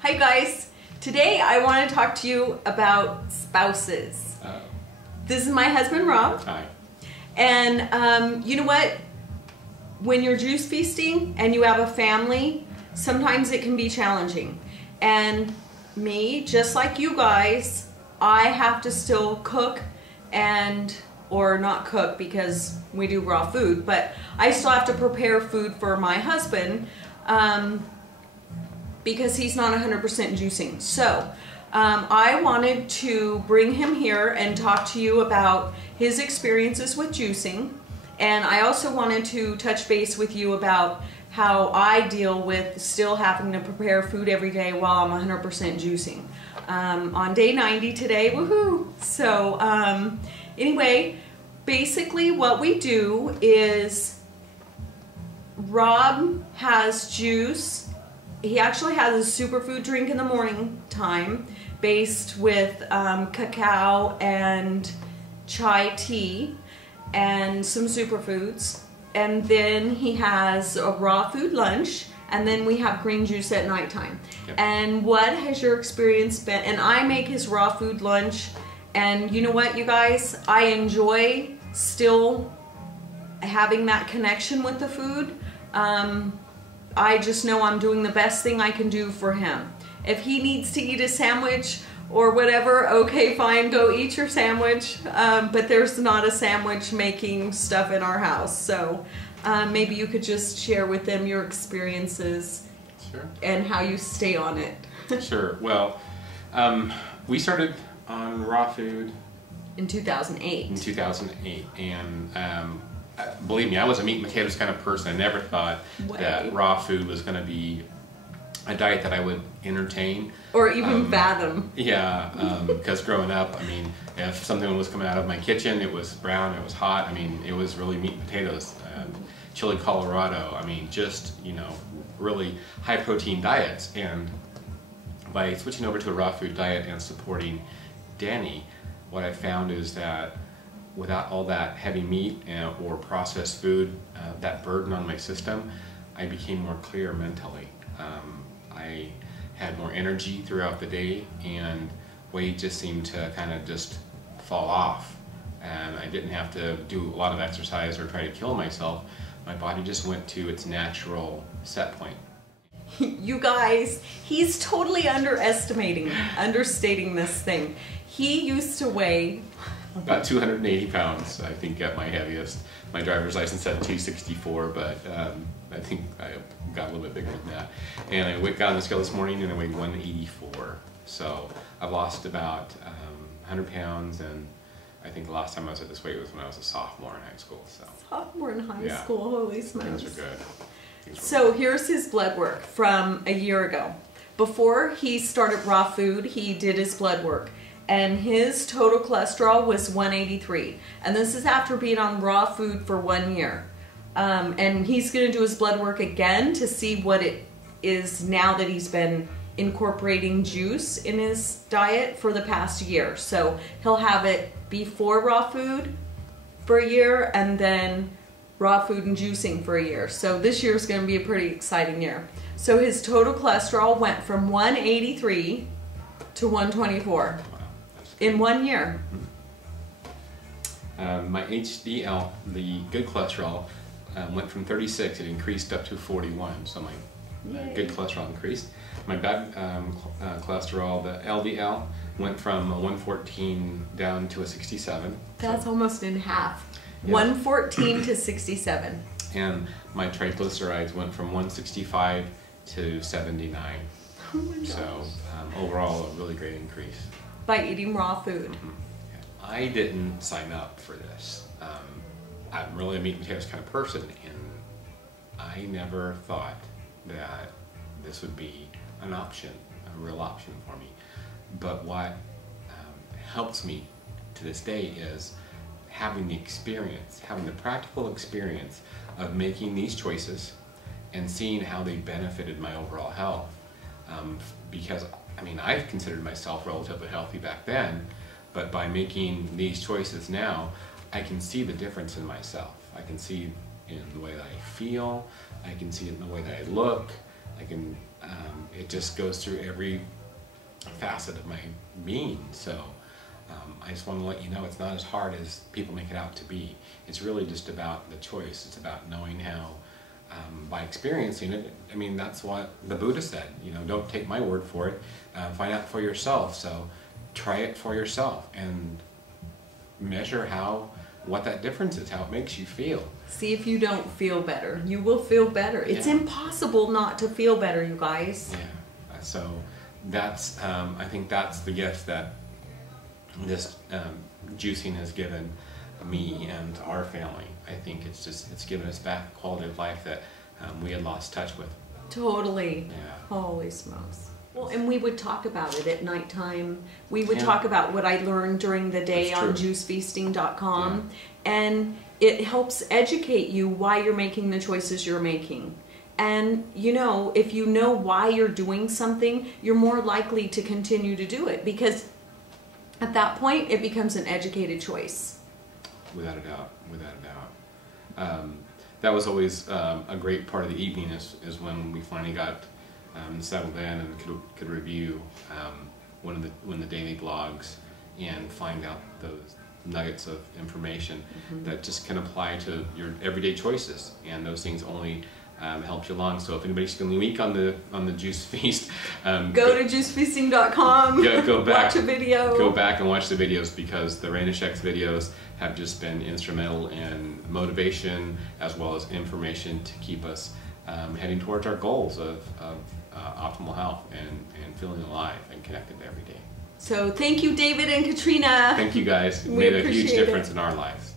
Hi guys, today I want to talk to you about spouses. This is my husband Rob. Hi. And you know what? When you're juice feasting and you have a family, sometimes it can be challenging. And me, just like you guys, I have to still cook or not cook because we do raw food, but I still have to prepare food for my husband because he's not 100% juicing. So I wanted to bring him here and talk to you about his experiences with juicing. And I also wanted to touch base with you about how I deal with still having to prepare food every day while I'm 100% juicing. On day 90 today, woohoo! So anyway, basically what we do is Rob has juice. He actually has a superfood drink in the morning time based with cacao and chai tea and some superfoods. And then he has a raw food lunch, and then we have green juice at nighttime. Yep. And what has your experience been? And I make his raw food lunch, and you know what, you guys? I enjoy still having that connection with the food. I just know I'm doing the best thing I can do for him. If he needs to eat a sandwich or whatever, okay, fine, go eat your sandwich. But there's not a sandwich making stuff in our house. So maybe you could just share with them your experiences. Sure. And how you stay on it. Sure. Well, we started on raw food in 2008. And believe me, I was a meat and potatoes kind of person. I never thought that raw food was going to be a diet that I would entertain. Or even fathom. Yeah, because growing up, I mean, if something was coming out of my kitchen, it was brown, it was hot, I mean, it was really meat and potatoes. Chili Colorado, I mean, just, you know, really high protein diets. And by switching over to a raw food diet and supporting Danny, what I found is that without all that heavy meat or processed food, that burden on my system, I became more clear mentally. I had more energy throughout the day, and weight just seemed to kind of just fall off. And I didn't have to do a lot of exercise or try to kill myself. My body just went to its natural set point. You guys, he's totally understating this thing. He used to weigh about 280 pounds, I think, at my heaviest. My driver's license said 264, but I think I got a little bit bigger than that. And I got on the scale this morning and I weighed 184. So I've lost about 100 pounds, and I think the last time I was at this weight was when I was a sophomore in high school. So. Sophomore in high school, holy smokes. Things are good. So here's his blood work from a year ago. Before he started raw food, he did his blood work. And his total cholesterol was 183. And this is after being on raw food for 1 year. And he's going to do his blood work again to see what it is now that he's been incorporating juice in his diet for the past year. So he'll have it before raw food for a year, and then raw food and juicing for a year. So this year is going to be a pretty exciting year. So his total cholesterol went from 183 to 124 in 1 year. My HDL, the good cholesterol, went from 36, it increased up to 41, so my good cholesterol increased. My bad cholesterol, the LDL, went from 114 down to a 67. That's so, almost in half. Yeah. 114 to 67. And my triglycerides went from 165 to 79. Oh my gosh. So overall, a really great increase. By eating raw food. Mm-hmm. Yeah. I didn't sign up for this. I'm really a meat and potatoes kind of person, and I never thought that this would be an option, a real option for me. But what helps me to this day is having the experience, having the practical experience of making these choices and seeing how they benefited my overall health. Because, I mean, I've considered myself relatively healthy back then, but by making these choices now, I can see the difference in myself. I can see in the way that I feel, I can see it in the way that I look, I can it just goes through every facet of my being. So I just want to let you know it's not as hard as people make it out to be. It's really just about the choice. It's about knowing how, by experiencing it. I mean, that's what the Buddha said, you know, don't take my word for it, find out for yourself. So try it for yourself and measure what that difference is, how it makes you feel. See if you don't feel better. You will feel better. It's impossible not to feel better, you guys. Yeah. So that's, I think that's the gift that this juicing has given me and our family. I think it's given us back a quality of life that we had lost touch with. Totally. Yeah. Holy smokes. Well, and we would talk about it at nighttime. We would talk about what I learned during the day on juicefeasting.com. Yeah. And it helps educate you why you're making the choices you're making. And, you know, if you know why you're doing something, you're more likely to continue to do it, because at that point, it becomes an educated choice. Without a doubt, without a doubt. That was always a great part of the evening is when we finally got settled in and could review one of the daily blogs and find out those nuggets of information that just can apply to your everyday choices, and those things only help you along. So if anybody's feeling weak on the Juice Feast, go to juicefeasting.com. Go back, watch a video. Go back and watch the videos, because the Rain Shek's videos have just been instrumental in motivation as well as information to keep us heading towards our goals of optimal health and feeling alive and connected every day. So thank you, David and Katrina. Thank you guys. It We made a huge appreciate difference it. in our lives.